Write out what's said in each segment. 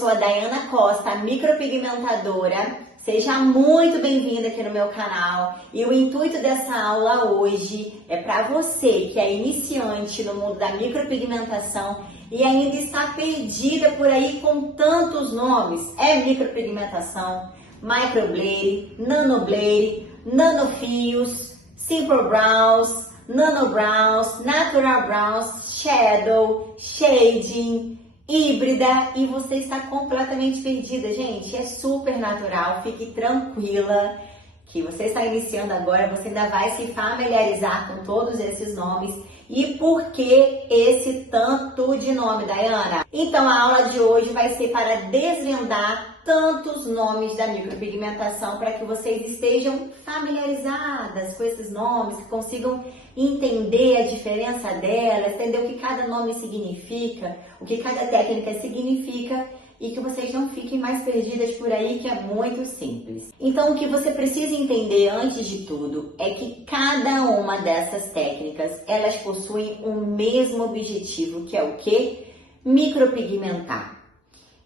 Sou a Dayana Costa, micropigmentadora. Seja muito bem-vinda aqui no meu canal. E o intuito dessa aula hoje é para você que é iniciante no mundo da micropigmentação e ainda está perdida por aí com tantos nomes. É micropigmentação, microblading, nanoblading, nanofios, simple brows, nano brows, natural brows, shadow, shading, híbrida, e você está completamente perdida, gente. É super natural, fique tranquila que você está iniciando agora, você ainda vai se familiarizar com todos esses nomes. E por que esse tanto de nome, Dayana? Então a aula de hoje vai ser para desvendar tantos nomes da micropigmentação para que vocês estejam familiarizadas com esses nomes, que consigam entender a diferença delas, entender o que cada nome significa, o que cada técnica significa e que vocês não fiquem mais perdidas por aí, que é muito simples. Então, o que você precisa entender antes de tudo é que cada uma dessas técnicas, elas possuem o mesmo objetivo, que é o quê? Micropigmentar.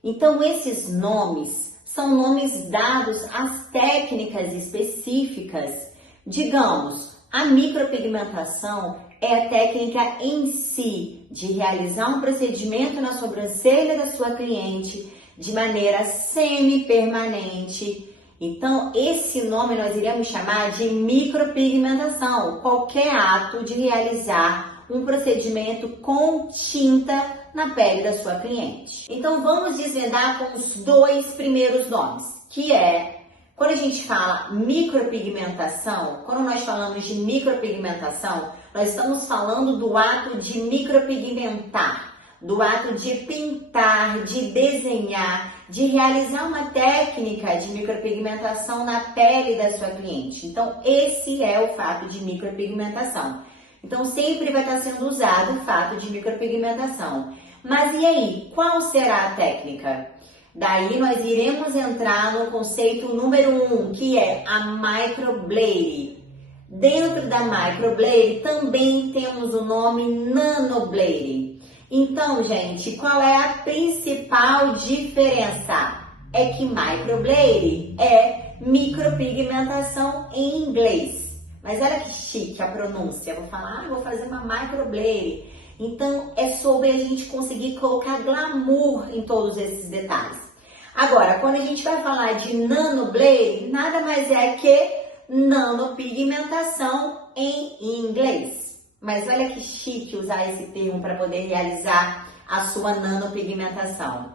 Então, esses nomes são nomes dados às técnicas específicas. Digamos, a micropigmentação é a técnica em si de realizar um procedimento na sobrancelha da sua cliente de maneira semi-permanente. Então, esse nome nós iremos chamar de micropigmentação, qualquer ato de realizar um procedimento com tinta na pele da sua cliente. Então, vamos desvendar com os dois primeiros nomes, que é, quando a gente fala micropigmentação, quando nós falamos de micropigmentação, nós estamos falando do ato de micropigmentar, do ato de pintar, de desenhar, de realizar uma técnica de micropigmentação na pele da sua cliente. Então, esse é o fato de micropigmentação. Então, sempre vai estar sendo usado o fato de micropigmentação. Mas e aí, qual será a técnica? Daí nós iremos entrar no conceito número 1, que é a microblading. Dentro da microblading também temos o nome nanoblading. Então, gente, qual é a principal diferença? É que microblading é micropigmentação em inglês. Mas olha que chique a pronúncia. Vou falar, vou fazer uma microblading. Então, é sobre a gente conseguir colocar glamour em todos esses detalhes. Agora, quando a gente vai falar de nanoblading, nada mais é que nanopigmentação em inglês. Mas olha que chique usar esse termo para poder realizar a sua nanopigmentação.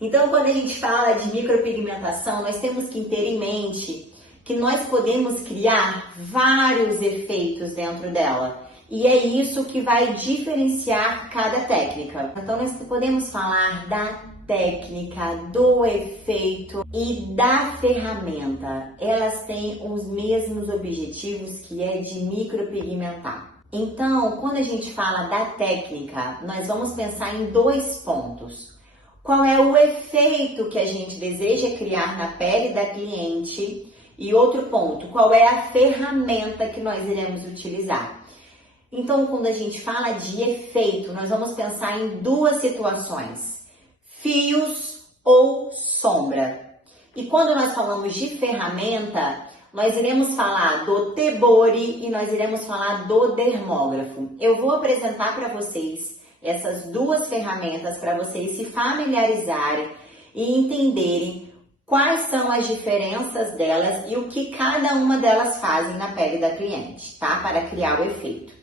Então, quando a gente fala de micropigmentação, nós temos que ter em mente que nós podemos criar vários efeitos dentro dela. E é isso que vai diferenciar cada técnica. Então, nós podemos falar da técnica, do efeito e da ferramenta. Elas têm os mesmos objetivos, que é de micropigmentar. Então, quando a gente fala da técnica, nós vamos pensar em dois pontos. Qual é o efeito que a gente deseja criar na pele da cliente? E outro ponto, qual é a ferramenta que nós iremos utilizar? Então, quando a gente fala de efeito, nós vamos pensar em duas situações: fios ou sombra. E quando nós falamos de ferramenta, nós iremos falar do Tebori e nós iremos falar do dermógrafo. Eu vou apresentar para vocês essas duas ferramentas para vocês se familiarizarem e entenderem quais são as diferenças delas e o que cada uma delas fazem na pele da cliente, tá? Para criar o efeito.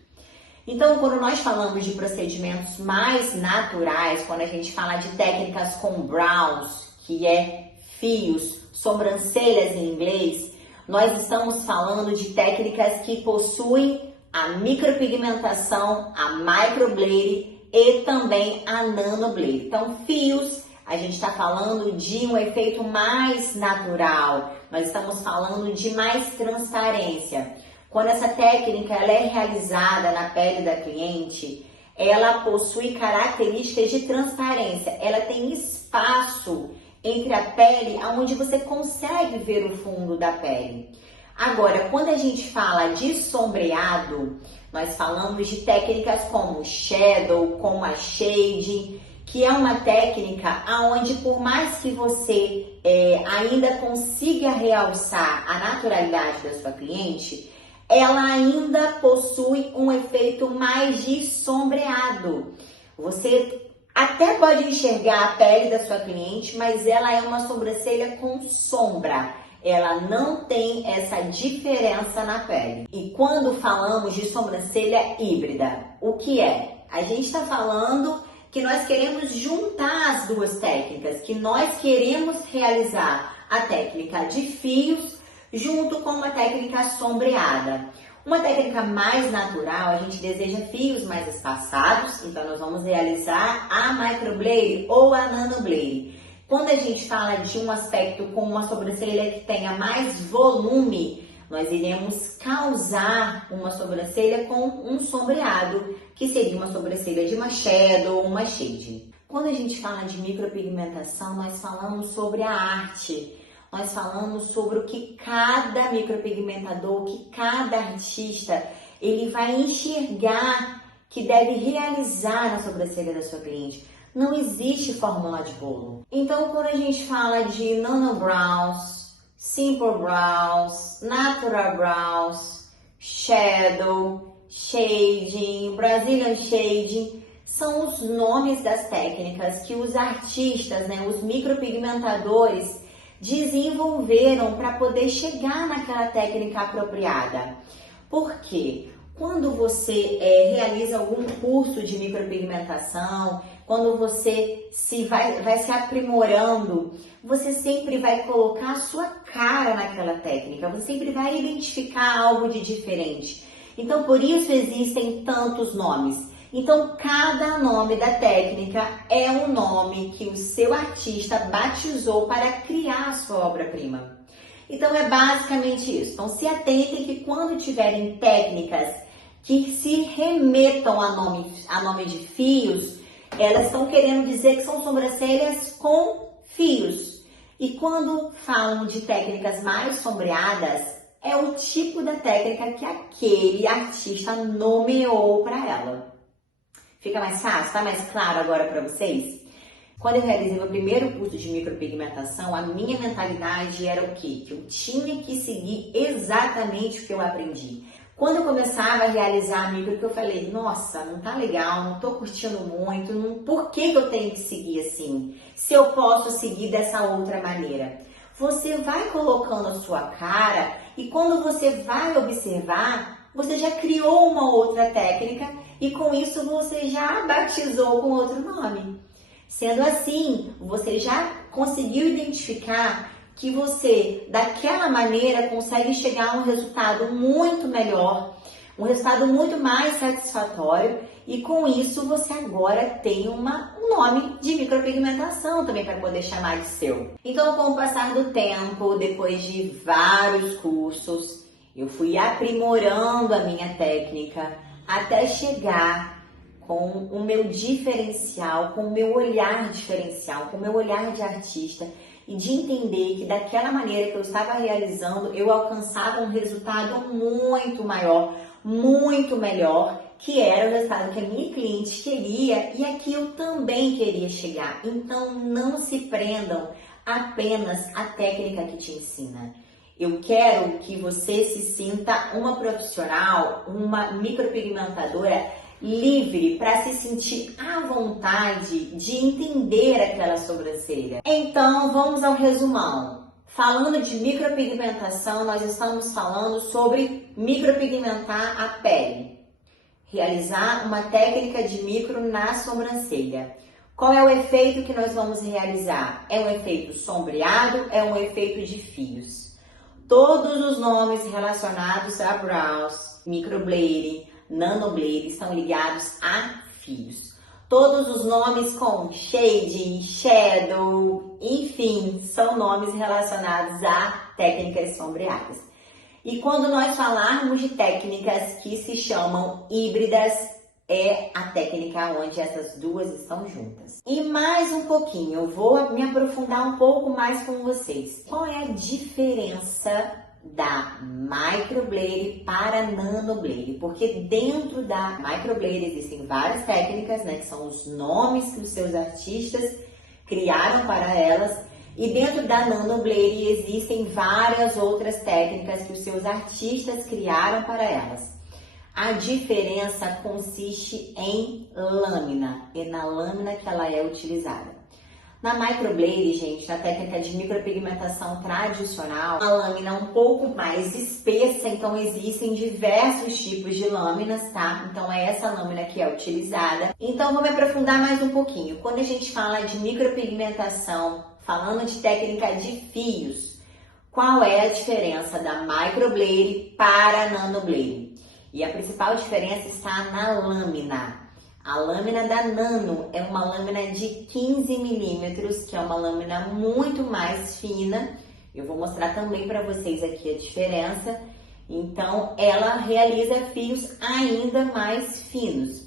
Então, quando nós falamos de procedimentos mais naturais, quando a gente fala de técnicas com brows, que é fios, sobrancelhas em inglês, nós estamos falando de técnicas que possuem a micropigmentação, a microblading e também a nanoblading. Então, fios, a gente está falando de um efeito mais natural, nós estamos falando de mais transparência. Quando essa técnica ela é realizada na pele da cliente, ela possui características de transparência. Ela tem espaço entre a pele, onde você consegue ver o fundo da pele. Agora, quando a gente fala de sombreado, nós falamos de técnicas como shadow, como a shading, que é uma técnica onde, por mais que você ainda consiga realçar a naturalidade da sua cliente, ela ainda possui um efeito mais de sombreado. Você até pode enxergar a pele da sua cliente, mas ela é uma sobrancelha com sombra. Ela não tem essa diferença na pele. E quando falamos de sobrancelha híbrida, o que é? A gente está falando que nós queremos juntar as duas técnicas, que nós queremos realizar a técnica de fios junto com uma técnica sombreada. Uma técnica mais natural, a gente deseja fios mais espaçados, então nós vamos realizar a microblade ou a nanoblade. Quando a gente fala de um aspecto com uma sobrancelha que tenha mais volume, nós iremos causar uma sobrancelha com um sombreado, que seria uma sobrancelha de uma shadow ou uma shade. Quando a gente fala de micropigmentação, nós falamos sobre a arte. Nós falamos sobre o que cada micropigmentador, que cada artista, ele vai enxergar que deve realizar na sobrancelha da sua cliente. Não existe fórmula de bolo. Então, quando a gente fala de nano brows, simple brows, natural brows, shadow, shading, Brazilian shading, são os nomes das técnicas que os artistas, os micropigmentadores, desenvolveram para poder chegar naquela técnica apropriada. Por quê? Quando você realiza algum curso de micropigmentação, quando você vai se aprimorando, você sempre vai colocar a sua cara naquela técnica, você sempre vai identificar algo de diferente. Então, por isso existem tantos nomes. Então, cada nome da técnica é um nome que o seu artista batizou para criar a sua obra-prima. Então, é basicamente isso. Então, se atentem que quando tiverem técnicas que se remetam a nome de fios, elas estão querendo dizer que são sobrancelhas com fios. E quando falam de técnicas mais sombreadas, é o tipo da técnica que aquele artista nomeou para ela. Fica mais fácil? Tá mais claro agora para vocês? Quando eu realizei meu primeiro curso de micropigmentação, a minha mentalidade era o quê? Que eu tinha que seguir exatamente o que eu aprendi. Quando eu começava a realizar a micro, que eu falei, nossa, não tá legal, não tô curtindo muito, por que eu tenho que seguir assim? Se eu posso seguir dessa outra maneira? Você vai colocando a sua cara e quando você vai observar, você já criou uma outra técnica e com isso você já batizou com outro nome. Sendo assim, você já conseguiu identificar que você, daquela maneira, consegue chegar a um resultado muito melhor, um resultado muito mais satisfatório e com isso você agora tem um nome de micropigmentação também para poder chamar de seu. Então, com o passar do tempo, depois de vários cursos, eu fui aprimorando a minha técnica até chegar com o meu diferencial, com o meu olhar diferencial, com o meu olhar de artista e de entender que daquela maneira que eu estava realizando, eu alcançava um resultado muito maior, muito melhor, que era o resultado que a minha cliente queria e a que eu também queria chegar. Então, não se prendam apenas à técnica que te ensina. Eu quero que você se sinta uma profissional, uma micropigmentadora livre para se sentir à vontade de entender aquela sobrancelha. Então, vamos ao resumão. Falando de micropigmentação, nós estamos falando sobre micropigmentar a pele. Realizar uma técnica de micro na sobrancelha. Qual é o efeito que nós vamos realizar? É um efeito sombreado, é um efeito de fios. Todos os nomes relacionados a brows, microblade, nanoblade estão ligados a fios. Todos os nomes com shade, shadow, enfim, são nomes relacionados a técnicas sombreadas. E quando nós falarmos de técnicas que se chamam híbridas, é a técnica onde essas duas estão juntas. E mais um pouquinho, eu vou me aprofundar um pouco mais com vocês. Qual é a diferença da microblade para nanoblade, porque dentro da microblade existem várias técnicas, né, que são os nomes que os seus artistas criaram para elas, e dentro da nanoblade existem várias outras técnicas que os seus artistas criaram para elas. A diferença consiste em lâmina e na lâmina que ela é utilizada. Na microblade, gente, na técnica de micropigmentação tradicional, a lâmina é um pouco mais espessa, então existem diversos tipos de lâminas, tá? Então é essa lâmina que é utilizada. Então vou me aprofundar mais um pouquinho. Quando a gente fala de micropigmentação, falando de técnica de fios, qual é a diferença da microblade para a nanoblade? E a principal diferença está na lâmina. A lâmina da nano é uma lâmina de 15 milímetros, que é uma lâmina muito mais fina. Eu vou mostrar também para vocês aqui a diferença. Então, ela realiza fios ainda mais finos.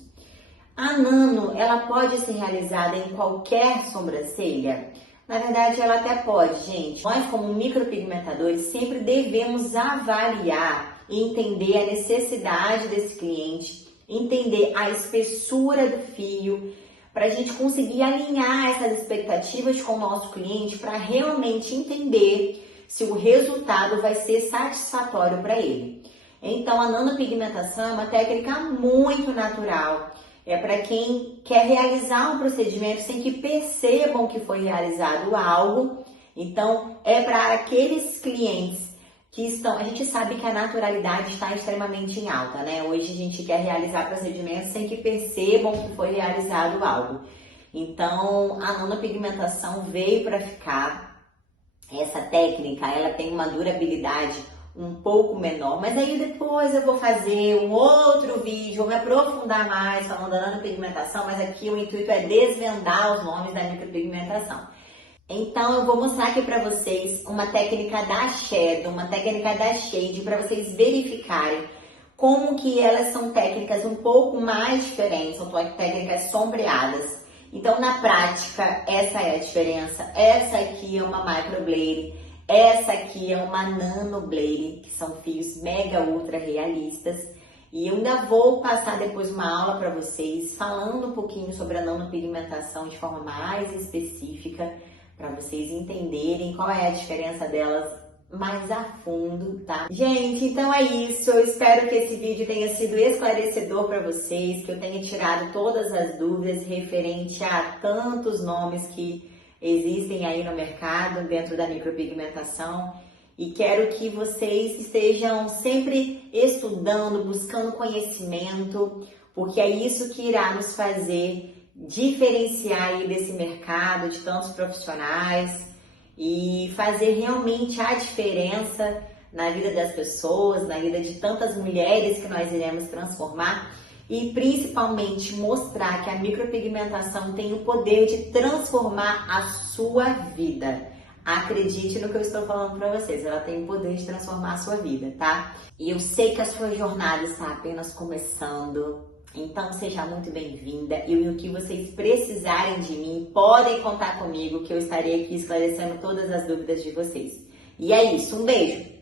A nano, ela pode ser realizada em qualquer sobrancelha? Na verdade, ela até pode, gente. Nós, como micropigmentadores, sempre devemos avaliar e entender a necessidade desse cliente, entender a espessura do fio, para a gente conseguir alinhar essas expectativas com o nosso cliente para realmente entender se o resultado vai ser satisfatório para ele. Então, a nanopigmentação é uma técnica muito natural. É para quem quer realizar um procedimento sem que percebam que foi realizado algo. Então, é para aqueles clientes que estão... A gente sabe que a naturalidade está extremamente em alta, né? Hoje a gente quer realizar procedimentos sem que percebam que foi realizado algo. Então, a nanopigmentação veio para ficar. Essa técnica, ela tem uma durabilidade um pouco menor, mas aí depois eu vou fazer um outro vídeo, vou me aprofundar mais falando da nanopigmentação, mas aqui o intuito é desvendar os nomes da micropigmentação. Então eu vou mostrar aqui para vocês uma técnica da Shadow, uma técnica da Shade, para vocês verificarem como que elas são técnicas um pouco mais diferentes, são técnicas sombreadas. Então na prática, essa é a diferença. Essa aqui é uma microblade, essa aqui é uma nanoblade, que são fios mega ultra realistas. E eu ainda vou passar depois uma aula para vocês falando um pouquinho sobre a nanopigmentação de forma mais específica, para vocês entenderem qual é a diferença delas mais a fundo, tá? Gente, então é isso. Eu espero que esse vídeo tenha sido esclarecedor para vocês, que eu tenha tirado todas as dúvidas referente a tantos nomes que existem aí no mercado dentro da micropigmentação. E quero que vocês estejam sempre estudando, buscando conhecimento, porque é isso que irá nos fazer diferenciar aí desse mercado de tantos profissionais e fazer realmente a diferença na vida das pessoas, na vida de tantas mulheres que nós iremos transformar e principalmente mostrar que a micropigmentação tem o poder de transformar a sua vida. Acredite no que eu estou falando para vocês, ela tem o poder de transformar a sua vida, tá? E eu sei que a sua jornada está apenas começando. Então seja muito bem-vinda e o que vocês precisarem de mim, podem contar comigo que eu estarei aqui esclarecendo todas as dúvidas de vocês. E é isso, um beijo!